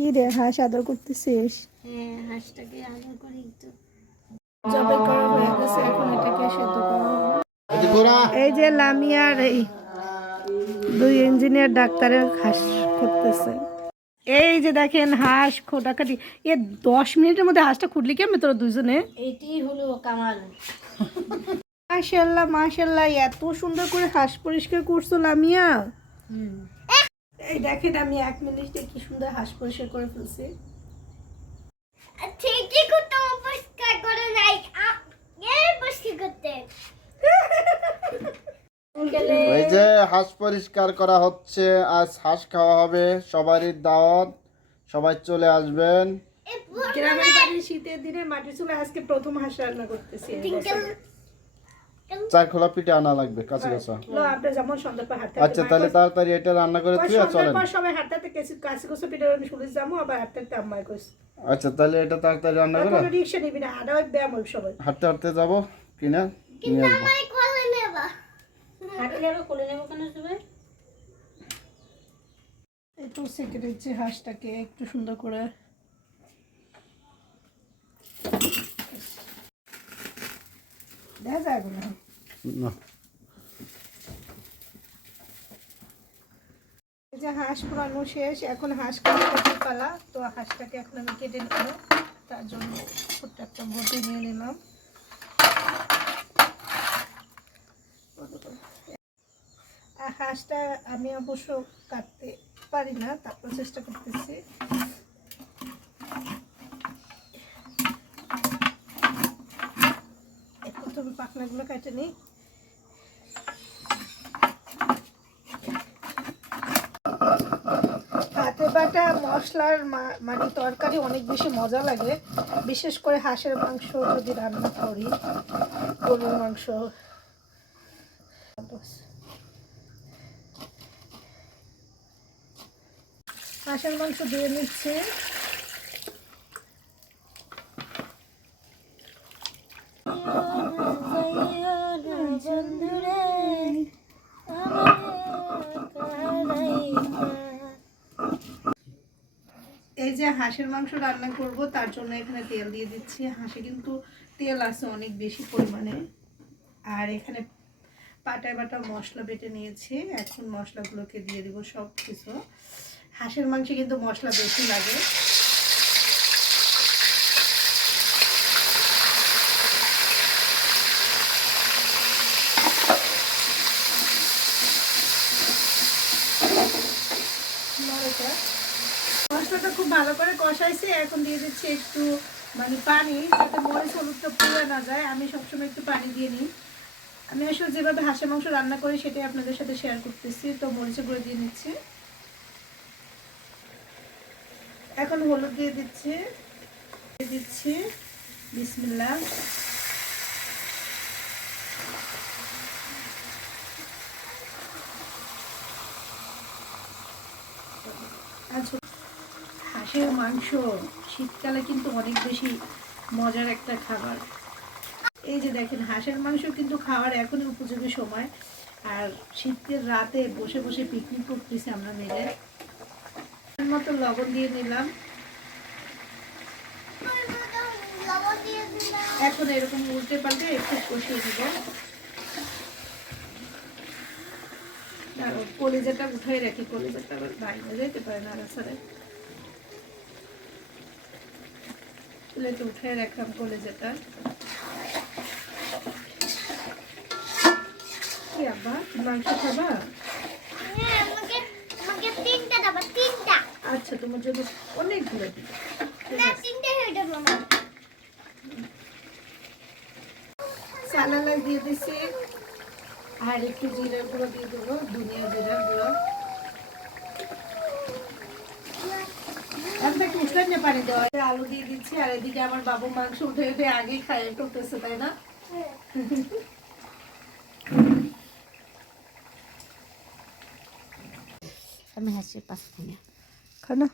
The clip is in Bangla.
কি রে হাঁস আদর করতেছিস? হ্যাঁ হাঁসটাকে আদর করে একটু জবাই করা হয়ে গেছে এখন এটাকে সেদ্ধ করা। এই যে লামিয়ার এই দুই ইঞ্জিনিয়ার ডাক্তারের হাঁস করতেছে এই যে দেখেন হাঁস খোটাখাটি। এ দশ মিনিটের মধ্যে হাঁসটা খুঁটলি কেমন তোরা দুজনে এটি হলো কামাল। মাশাল্লাহ মাশাল্লাহ এত সুন্দর করে হাঁস পরিষ্কার করছ লামিয়া। হুম। এই দেখেন আমি এক মিনিটে কি সুন্দর হাঁস পরিষ্কার করে ফেলছি। ঠিকই করতে করে নাই। পরিষ্কার করতে? এই যে হাঁস পরিষ্কার করা হচ্ছে আজ হাঁস খাওয়া হবে সবারই দাওয়াত সবাই চলে আসবেন। গ্রামের বাড়ি শীতের দিনে মাটির চুলে আজকে প্রথম হাঁস রান্না করতেছি। চার খোলা পিঠে আনা লাগবে কাছে কাছে লো, আমরা যেমন সন্ধ্যার পর হাঁটতে আচ্ছা তাহলে তাড়াতাড়ি এটা রান্না করে তুই চলেন। আচ্ছা তাহলে এটা তাড়াতাড়ি রান্না করে? হাঁটতে হাঁটতে যাব কিনা নিয়ে আসব। একটু সেকে দিচ্ছি হাঁসটাকে একটু সুন্দর করে দেখা যায় না। যে হাঁস পুরানো শেষ এখন হাঁস কাটার পালা তো হাঁসটাকে এখন আমি কেটে নেব। তার জন্য ছোট্ট একটা বটি নিয়ে নিলাম। আর হাঁসটা আমি অবশ্য কাটতে পারি না তারপর চেষ্টা করতেছি এখন তুমি পাখনাগুলো কেটে নিই। হাতে বাটা মশলার মানে তরকারি অনেক বেশি মজা লাগে। বিশেষ করে হাঁসের মাংস যদি রান্না করি, গরুর মাংস। হাঁসের মাংস দিয়ে নিচ্ছে। যে হাঁসের মাংস রান্না করব, তার জন্য এখানে তেল দিয়ে দিচ্ছি। হাঁসে কিন্তু তেল আছে অনেক বেশি পরিমাণে। আর এখানে পাটায় বাটা মশলা বেটে নিয়েছি। এখন মশলাগুলোকে দিয়ে দিব সব কিছু হাঁসের মাংসে কিন্তু মশলা বেশি লাগে। মশলাটা খুব ভালো করে কষাইছে। এখন দিয়ে দিচ্ছি একটু মানে পানি, যাতে মরিচ, হলুদটা পুড়ে না যায়। আমি সবসময় একটু পানি দিয়ে নিই। আমি আসলে যেভাবে হাঁসের মাংস রান্না করি, সেটাই আপনাদের সাথে শেয়ার করতেছি। তো মরিচে করে দিয়ে নিচ্ছি। এখন হলুদ দিয়ে দিচ্ছি। দিয়ে দিচ্ছি। বিসমিল্লা। আচ্ছা হাঁসের মাংস। শীতকালে কিন্তু অনেক বেশি মজার একটা খাবার। এই যে দেখেন, হাঁসের মাংস কিন্তু খাওয়ার এখনই উপযোগী সময়। আর শীতের রাতে বসে বসে পিকনিক করতেছি আমরা মিলে। মতো লবণ দিয়ে নিলাম। এখন এরকম উল্টে পাল্টে একটু কষিয়ে দিব কলিজাটা উঠাই রাখি, কলিজাটা আবার বাইরে যেতে পারে না রাস্তায়। প্লেটে উঠাই রাখলাম কলিজাটা। কি আব্বা মাংস খাবা? হ্যাঁ আচ্ছা তোমার জন্য অনেকগুলো দিব। ঠিক না আছে। তিনটা হয়ে যাবে আমার। সালালা দিয়ে দিছি। আর একটু জিরার গুঁড়ো দিয়ে দেবো দুনিয়া জিরার গুঁড়ো। আমি একটু উঠলেন না পানি দেওয়া আলু দিয়ে দিচ্ছি আর এদিকে আমার বাবু মাংস উঠে উঠে আগে খাইয়ে করতেছে তাই না? আমি হাসি পাঁচ খানা খানা